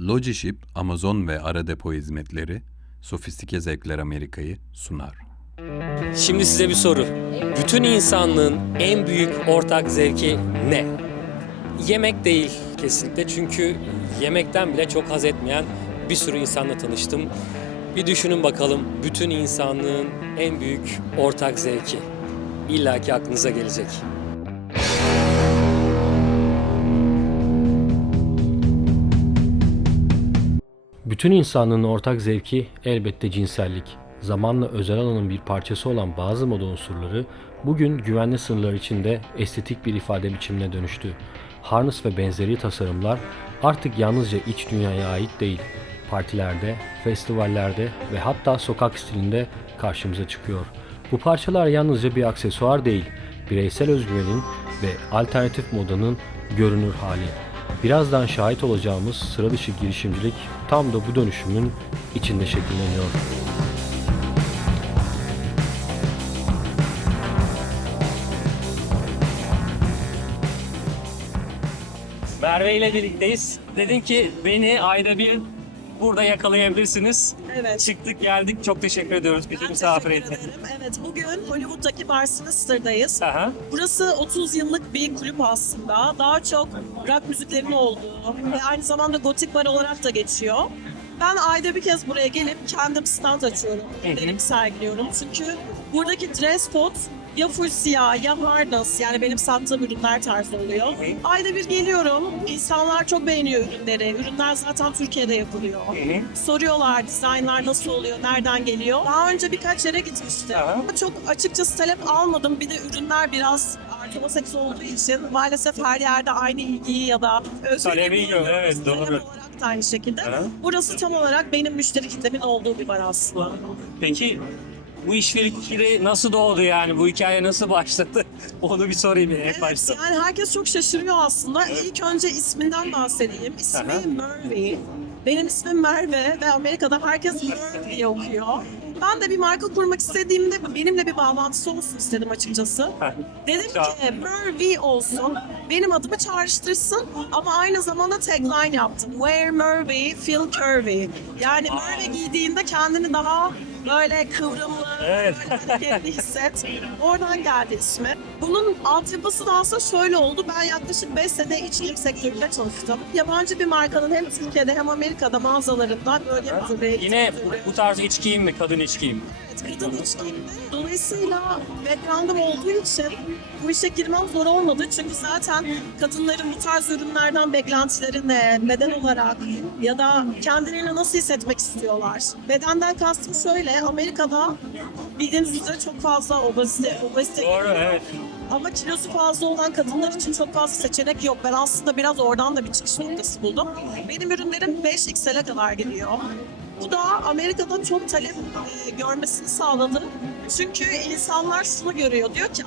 Logiship, Amazon ve ara depo hizmetleri, Sofistike Zevkler Amerika'yı sunar. Şimdi size bir soru. Bütün insanlığın en büyük ortak zevki ne? Yemek değil kesinlikle, çünkü yemekten bile çok haz etmeyen bir sürü insanla tanıştım. Bir düşünün bakalım, bütün insanlığın en büyük ortak zevki. İlla ki aklınıza gelecek. Bütün insanlığın ortak zevki elbette cinsellik. Zamanla özel alanın bir parçası olan bazı moda unsurları bugün güvenli sınırlar içinde estetik bir ifade biçimine dönüştü. Harness ve benzeri tasarımlar artık yalnızca iç dünyaya ait değil, partilerde, festivallerde ve hatta sokak stilinde karşımıza çıkıyor. Bu parçalar yalnızca bir aksesuar değil, bireysel özgüvenin ve alternatif modanın görünür hali. Birazdan şahit olacağımız sıra dışı girişimcilik tam da bu dönüşümün içinde şekilleniyor. Merve ile birlikteyiz. Dedin ki beni ayda bir burada yakalayabilirsiniz. Evet. Çıktık geldik. Çok teşekkür ediyoruz bizi Ben misafir teşekkür ettiğiniz ederim. Evet, bugün Hollywood'daki Bar Sinister'dayız. Aha. Burası 30 yıllık bir kulüp aslında. Daha çok rock müziklerinin olduğu ve aynı zamanda gotik bar olarak da geçiyor. Ben ayda bir kez buraya gelip kendim stand açıyorum. Ürünlerimi sergiliyorum. Çünkü buradaki dress code ya full siyah ya harness, yani benim sattığım ürünler tarzı oluyor. Ayda bir geliyorum. İnsanlar çok beğeniyor ürünleri. Ürünler zaten Türkiye'de yapılıyor. Soruyorlar dizaynlar nasıl oluyor, nereden geliyor. Daha önce birkaç yere gitmiştim. Ama çok açıkçası talep almadım. Bir de ürünler biraz artı seks olduğu için maalesef her yerde aynı ilgiyi ya da Talebi yok, evet, doğru. Talep olarak da aynı şekilde. Burası tam olarak benim müşteri kitlemin olduğu bir bar aslında. Peki bu işbirlikleri nasıl doğdu yani? Bu hikaye nasıl başladı? Onu bir sorayım en başta. Yani herkes çok şaşırıyor aslında. İlk önce isminden bahsedeyim. İsmi Merve. Benim ismim Merve ve Amerika'da herkes Merve diye okuyor. Ben de bir marka kurmak istediğimde benimle bir bağlantısı olsun istedim açıkçası. Dedim ki Merve olsun, benim adımı çağrıştırsın ama aynı zamanda tagline yaptım. Wear Merve, feel curvy. Yani Merve giydiğinde kendini daha böyle kıvrımlı, Evet. böyle hareketli hisset. Oradan geldi ismi. Bunun altyapısı da aslında şöyle oldu. Ben yaklaşık 5 sene iç giyim sektöründe çalıştım. Yabancı bir markanın hem Türkiye'de hem Amerika'da mağazalarında böyle müdürü, Yine bu tarz iç giyim mi? Kadın iç giyim mi? kadın iç giyimde. Dolayısıyla background'ım olduğu için bu işe girmem zor olmadı. Çünkü zaten kadınların bu tarz ürünlerden beklentileri ne, beden olarak ya da kendilerini nasıl hissetmek istiyorlar. Bedenden kastım şöyle, Amerika'da bildiğiniz üzere çok fazla obezite Doğru, evet. ama kilosu fazla olan kadınlar için çok fazla seçenek yok. Ben aslında biraz oradan da bir çıkış noktası buldum. Benim ürünlerim 5XL'e kadar gidiyor. Bu da Amerika'da çok talep görmesini sağladı. Çünkü insanlar şunu görüyor. Diyor ki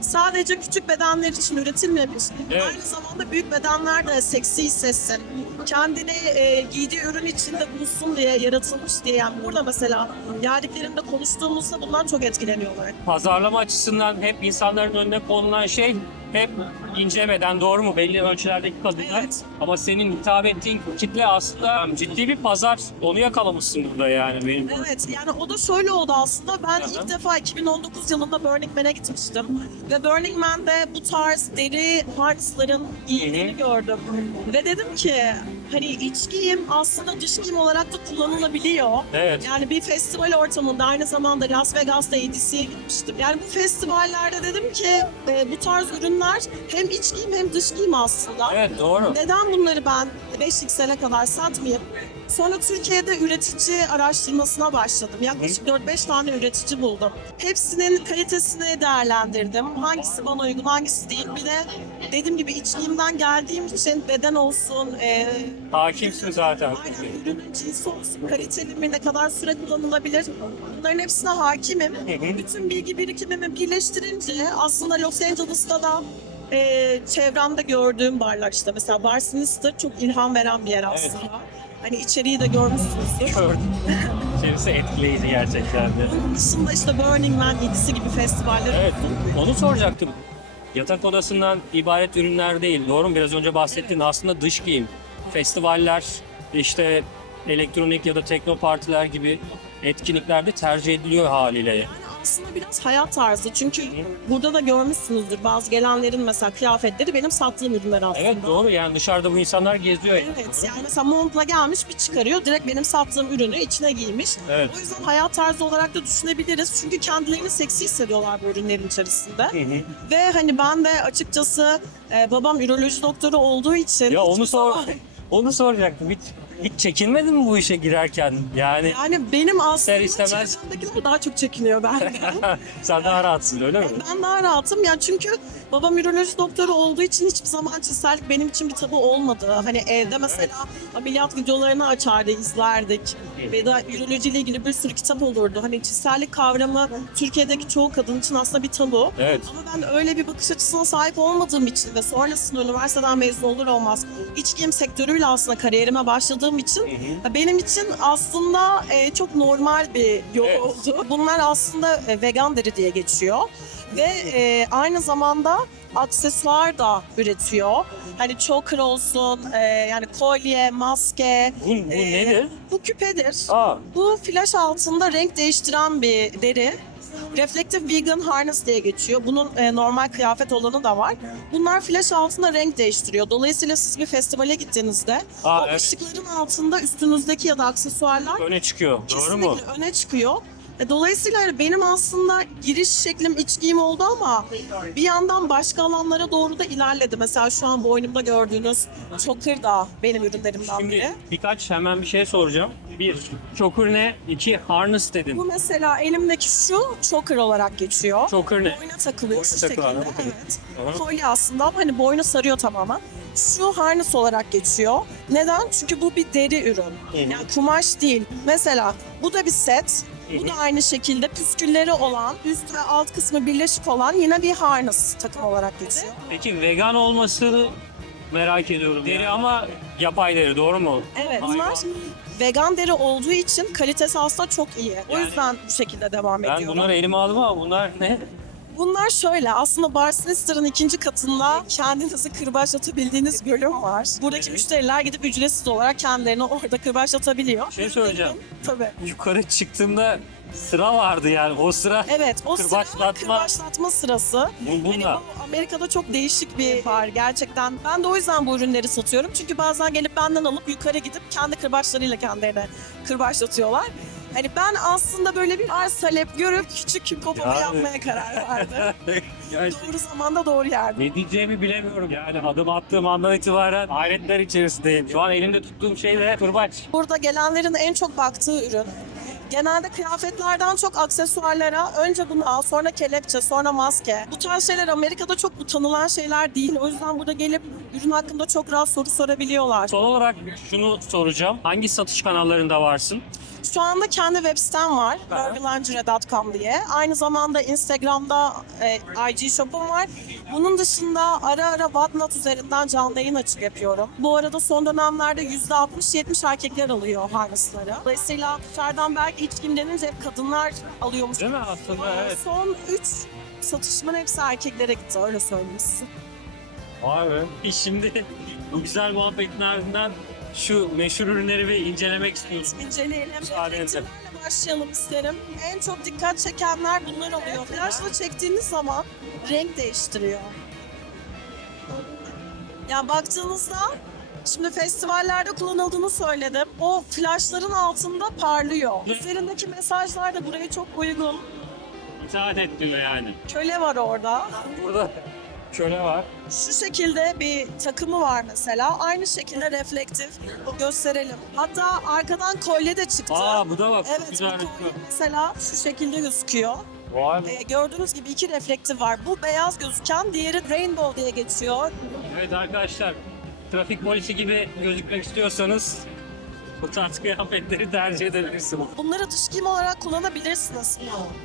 sadece küçük bedenler için üretilmemiş. Evet. Aynı zamanda büyük bedenler de seksi hissetsin. Kendini giydiği ürün içinde bulsun diye yaratılmış diye. Yani burada mesela geldiklerinde konuştuğumuzda bundan çok etkileniyorlar. Pazarlama açısından hep insanların önüne konulan şey hep ince beden, doğru mu? Belli ölçülerdeki kadınlar. Evet. Ama senin hitap ettiğin kitle aslında ciddi bir pazar. Onu yakalamışsın burada yani. Benim. Evet, yani o da şöyle oldu aslında. Ben ilk defa 2019 yılında Burning Man'e gitmiştim. Ve Burning Man'de bu tarz deri harness'ların giyildiğini gördüm. Ve dedim ki hani iç giyim aslında dış giyim olarak da kullanılabiliyor. Evet. Yani bir festival ortamında aynı zamanda Las Vegas'ta EDC'ye gitmiştim. Yani bu festivallerde dedim ki bu tarz ürünler hem iç giyim hem dış giyim aslında. Evet, doğru. Neden bunları ben 5XL'e kadar satmayayım? Sonra Türkiye'de üretici araştırmasına başladım. Yaklaşık 4-5 tane üretici buldum. Hepsinin kalitesini değerlendirdim. Hangisi bana uygun, hangisi değil. Bir de dediğim gibi iç giyimden geldiğim için beden olsun, Hakimsin zaten. aynen ürünün cinsi olsun, kaliteli mi, ne kadar süre kullanılabilir. Bunların hepsine hakimim. Bütün bilgi birikimimi birleştirince aslında Los Angeles'ta da çevremde gördüğüm barlar işte. Mesela Bar Sinister çok ilham veren bir yer aslında. Hani içeriği de görmüşsünüzdür. Gördüm. İçerisi etkileyici gerçekten de. Bunun dışında işte Burning Man, EDC gibi festivaller. Evet, onu soracaktım. Yatak odasından ibaret ürünler değil. Doğru mu? Biraz önce bahsettin. Aslında dış giyim, festivaller, işte elektronik ya da tekno partiler gibi etkinliklerde tercih ediliyor haliyle. Yani aslında biraz hayat tarzı. Çünkü burada da görmüşsünüzdür bazı gelenlerin mesela kıyafetleri benim sattığım ürünler aslında. Evet doğru, yani dışarıda bu insanlar geziyor. Evet, yani mesela montla gelmiş bir çıkarıyor, direkt benim sattığım ürünü içine giymiş. Evet. O yüzden hayat tarzı olarak da düşünebiliriz. Çünkü kendilerini seksi hissediyorlar bu ürünlerin içerisinde. Ve hani ben de açıkçası babam üroloji doktoru olduğu için... Ya hiçbir zaman- onu soracaktım. Hiç çekinmedin mi bu işe girerken? Yani Yani benim aslında istemez. çevremdekiler daha çok çekiniyor benden. sen daha rahatsın öyle mi? Ben daha rahatım ya, çünkü babam üroloji doktoru olduğu için hiçbir zaman cinsellik benim için bir tabu olmadı. Hani evde mesela ameliyat videolarını açardı, izlerdik. Ve da ürolojiyle ilgili bir sürü kitap olurdu. Hani cinsellik kavramı Türkiye'deki çoğu kadın için aslında bir tabu. Evet. Ama ben öyle bir bakış açısına sahip olmadığım için ve sonrasında üniversiteden mezun olur olmaz iç giyim sektörüyle aslında kariyerime başladığım için benim için aslında çok normal bir yol Evet. oldu. Bunlar aslında vegan deri diye geçiyor ve aynı zamanda aksesuar da üretiyor. Hani choker olsun, yani kolye, maske. Bu nedir? Bu küpedir. Aa, Bu flash altında renk değiştiren bir deri. Reflective Vegan Harness diye geçiyor. Bunun normal kıyafet olanı da var. Bunlar flash altında renk değiştiriyor. Dolayısıyla siz bir festivale gittiğinizde o evet. ışıkların altında üstünüzdeki ya da aksesuarlar öne çıkıyor. Doğru mu? kesinlikle öne çıkıyor. Dolayısıyla benim aslında giriş şeklim iç giyim oldu ama bir yandan başka alanlara doğru da ilerledi. Mesela şu an boynumda gördüğünüz choker da benim ürünlerimden biri. Şimdi birkaç hemen bir şey soracağım. Bir, choker ne? İki, harness Bu dedin. mesela elimdeki şu choker olarak geçiyor. Choker ne? Boyuna takılıyor şu Boyuna şekilde. takılan, Evet. Aha. Kolye aslında ama hani boynu sarıyor tamamen. Şu harness olarak geçiyor. Neden? Çünkü bu bir deri ürün. Yani kumaş değil. Mesela bu da bir set. Bu da aynı şekilde püskülleri olan, üst ve alt kısmı birleşik olan yine bir harness takım olarak geçiyor. Peki vegan olmasını merak ediyorum. Deri ama yapay deri, doğru mu? Evet, Hayvan. bunlar vegan deri olduğu için kalitesi aslında çok iyi. O yüzden bu şekilde devam Ben ediyorum. bunları elime aldım ama bunlar ne? Bunlar şöyle, aslında Bar Sinister'ın 2. katında kendinizi kırbaçlatabildiğiniz bölüm var. Buradaki müşteriler gidip ücretsiz olarak kendilerini orada kırbaçlatabiliyor. Şey söyleyeceğim. Tabii. Yukarı çıktığımda sıra vardı yani. O sıra Evet, o sıra Kırbaçlatma. kırbaçlatma sırası. Hani bununla. bu Amerika'da çok değişik bir var gerçekten. Ben de o yüzden bu ürünleri satıyorum. Çünkü bazen gelip benden alıp yukarı gidip kendi kırbaçlarıyla kendilerine kırbaçlatıyorlar. Hani ben aslında böyle bir arz talep görüp küçük popomu Yani. yapmaya karar verdim. Yani Doğru zamanda doğru yerde. ne diyeceğimi bilemiyorum. Yani adım attığım andan itibaren hayretler içerisindeyim. Şu an elimde tuttuğum şey de kırbaç. Burada gelenlerin en çok baktığı ürün. Genelde kıyafetlerden çok aksesuarlara önce bunu al, sonra kelepçe, sonra maske. Bu tarz şeyler Amerika'da çok utanılan şeyler değil. O yüzden burada gelip ürün hakkında çok rahat soru sorabiliyorlar. Son olarak şunu soracağım. Hangi satış kanallarında varsın? Şu anda kendi web sitem var, burgerlancere.com diye. Aynı zamanda Instagram'da IG shop'um var. Bunun dışında ara ara Whatnot üzerinden canlı yayın açık yapıyorum. Bu arada son dönemlerde %60-70 erkekler alıyor harness'ları. Dolayısıyla dışarıdan belki iç giyim denince hep kadınlar alıyormuş. Değil mi aslında? Evet. Son 3 satışımın hepsi erkeklere gitti, öyle söyleyeyim size. Vay be. Şimdi bu güzel muhabbetin ardından şu meşhur ürünleri bir incelemek istiyorsun. İnceleyelim. Müsaadenizle. Reflektiflerle başlayalım isterim. En çok dikkat çekenler bunlar oluyor. Flashla çektiğiniz zaman renk değiştiriyor. Yani baktığınızda şimdi festivallerde kullanıldığını söyledim. O flashların altında parlıyor. Üzerindeki mesajlar da buraya çok uygun. İtaat et diyor yani. Köle var orada. Burada şöyle var. Şu şekilde bir takımı var mesela. Aynı şekilde reflektif. Gösterelim. Hatta arkadan kolye de çıktı. Aa bu da bak. Evet, Güzel. bu kolye mesela şu şekilde gözüküyor. Vay be. Gördüğünüz gibi 2 reflektif var. Bu beyaz gözüken, diğeri rainbow diye geçiyor. Evet arkadaşlar. Trafik polisi gibi gözükmek istiyorsanız bu tarz kıyafetleri tercih edebilirsiniz. Bunları dış giyim olarak kullanabilirsiniz.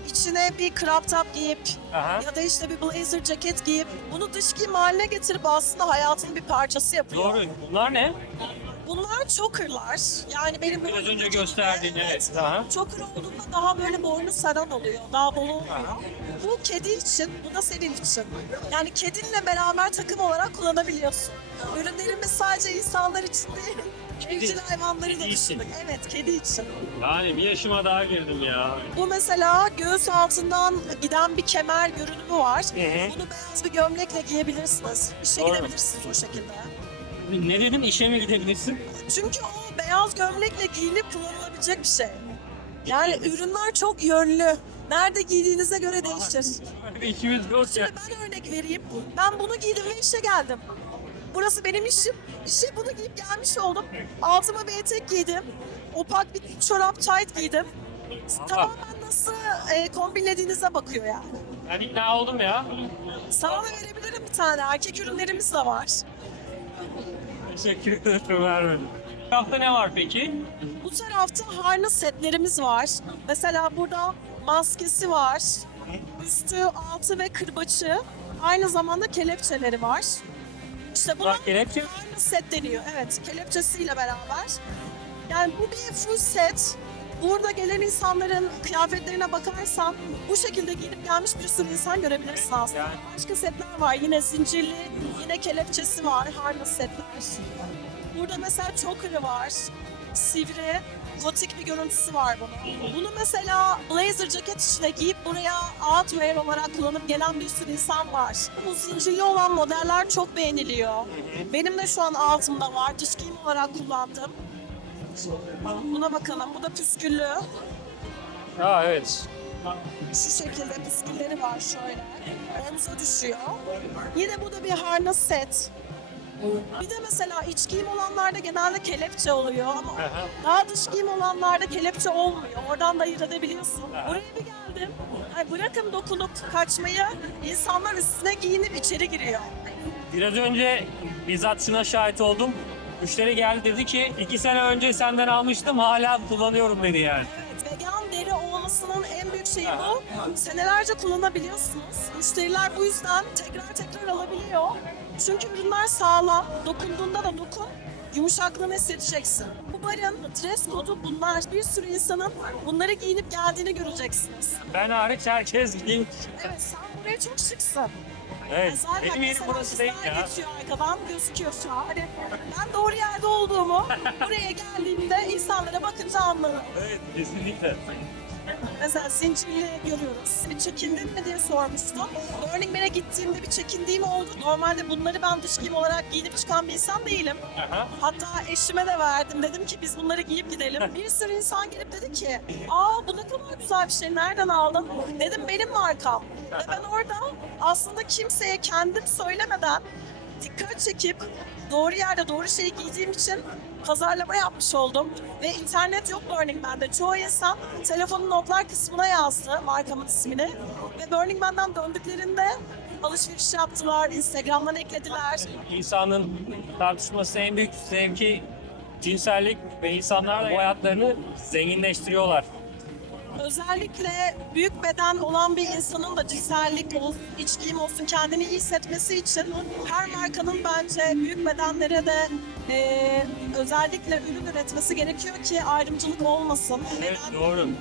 İçine bir crop top giyip Aha. ya da işte bir blazer ceket giyip bunu dış giyim haline getirip aslında hayatının bir parçası yapıyor. Doğru. Bunlar ne? Bunlar choker'lar. Yani benim Biraz önce gösterdiğin evet. Aha. Choker olduğunda daha böyle boynu saran oluyor. Daha bol oluyor. Bu kedi için, bu da senin için. Yani kedinle beraber takım olarak kullanabiliyorsun. Ürünlerimiz sadece insanlar için değil. Evcil hayvanları da İyisin. düşündük. Evet, kedi için. Yani bir yaşıma daha girdim ya. Bu mesela göğüs altından giden bir kemer görünümü var. Hı hı. Bunu beyaz bir gömlekle giyebilirsiniz. İşe Doğru. gidebilirsiniz o şekilde. Ne dedim, işe mi gidebilirsin? Çünkü o beyaz gömlekle giyinip kullanılabilecek bir şey. Yani ürünler çok yönlü. Nerede giydiğinize göre değişir. İkimiz dost ya. Şimdi ben örnek vereyim. Ben bunu giydim ve işe geldim. Burası benim işim. İşe bunu giyip gelmiş oldum. Altıma bir etek giydim. Opak bir çorap tight giydim. Tamamen nasıl kombinlediğinize bakıyor yani. Ben ikna oldum ya. Sana da verebilirim bir tane. Erkek ürünlerimiz de var. Teşekkür ederim, vermedim. Bu hafta ne var peki? Bu tarafta harness setlerimiz var. Mesela burada maskesi var. Üstü, altı ve kırbaçı. Aynı zamanda kelepçeleri var. İşte buna Bak, kelepçe. harness set deniyor. Evet, kelepçesiyle beraber. Yani bu bir full set. Burada gelen insanların kıyafetlerine bakarsan bu şekilde giyinip gelmiş bir sürü insan görebilirsin aslında. Yani. Başka setler var. Yine zincirli, yine kelepçesi var. Harness setler. Burada mesela choker'ı var. Sivri, gotik bir görüntüsü var bunun. Bunu mesela blazer ceket içine giyip buraya outwear olarak kullanıp gelen bir sürü insan var. Bu zincirli olan modeller çok beğeniliyor. Benim de şu an altımda var. Dış giyim olarak kullandım. Buna bakalım. Bu da püsküllü. Ha evet. Şu şekilde püskülleri var şöyle. Omza düşüyor. Yine bu da bir harness set. Bir de mesela iç giyim olanlarda genelde kelepçe oluyor ama daha dış giyim olanlarda kelepçe olmuyor. Oradan da ayırt edebiliyorsun. Buraya bir geldim. Ay bırakın dokunup kaçmayı, insanlar üstüne giyinip içeri giriyor. Biraz önce bizzat şuna şahit oldum. Müşteri geldi, dedi ki 2 sene önce senden almıştım, hala kullanıyorum dedi yani. Evet, vegan deri olmasının en büyük şeyi bu. Senelerce kullanabiliyorsunuz. Müşteriler bu yüzden tekrar alabiliyor. Çünkü ürünler sağlam. Dokunduğunda da dokun, yumuşaklığını hissedeceksin. Bu barın dress kodu bunlar. Bir sürü insanın bunları giyinip geldiğini göreceksiniz. Ben hariç herkes giymiş. Evet, sen buraya çok şıksın. Evet, Zaten benim yerim mesela burası değil kızlar ya. geçiyor arkadan gözüküyor şu an. Hani ben doğru yerde olduğumu buraya geldiğimde insanlara bakınca anlarım. Evet, kesinlikle. Mesela zincirli görüyoruz. Bir çekindin mi diye sormuştum. Burning Man'e gittiğimde bir çekindiğim oldu. Normalde bunları ben dış giyim olarak giyinip çıkan bir insan değilim. Aha. Hatta eşime de verdim. Dedim ki biz bunları giyip gidelim. Bir sürü insan gelip dedi ki aa bu ne kadar güzel bir şey. Nereden aldın? Dedim benim markam. Ve ben orada aslında kimseye kendim söylemeden dikkat çekip doğru yerde doğru şeyi giydiğim için pazarlama yapmış oldum. Ve internet yok Burning Man'de. Çoğu insan telefonun notlar kısmına yazdı markamın ismini. Ve Burning Man'den döndüklerinde alışveriş yaptılar, Instagram'dan eklediler. İnsanın tartışması en büyük zevki cinsellik ve insanlar da bu hayatlarını zenginleştiriyorlar. Özellikle büyük beden olan bir insanın da cinsellik olsun, iç giyim olsun kendini iyi hissetmesi için her markanın bence büyük bedenlere de özellikle ürün üretmesi gerekiyor ki ayrımcılık olmasın. Evet, Ve ben, doğru. bu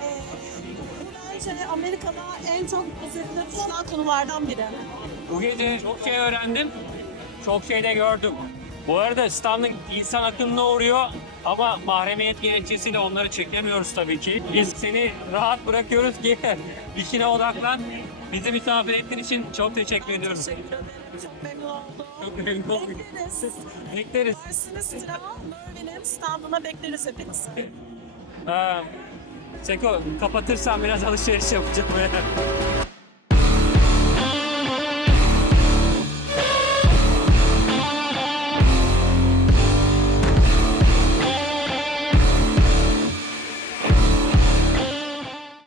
bence Amerika'da en çok üzerinde tutulan konulardan biri. Bu gece çok şey öğrendim, çok şey de gördüm. Bu arada standın insan akınına uğruyor ama mahremiyet gerekçesiyle onları çekemiyoruz tabii ki. Biz seni rahat bırakıyoruz ki işine odaklan. Bizi misafir ettiğin için çok teşekkür ediyoruz. Teşekkür ederim. Çok memnun oldum. Çok memnun olduk. Bekleriz. Bekleriz. Mersin'in Sıra Merve'nin standına bekleriz hepinizi. Seko, kapatırsan biraz alışveriş yapacağım.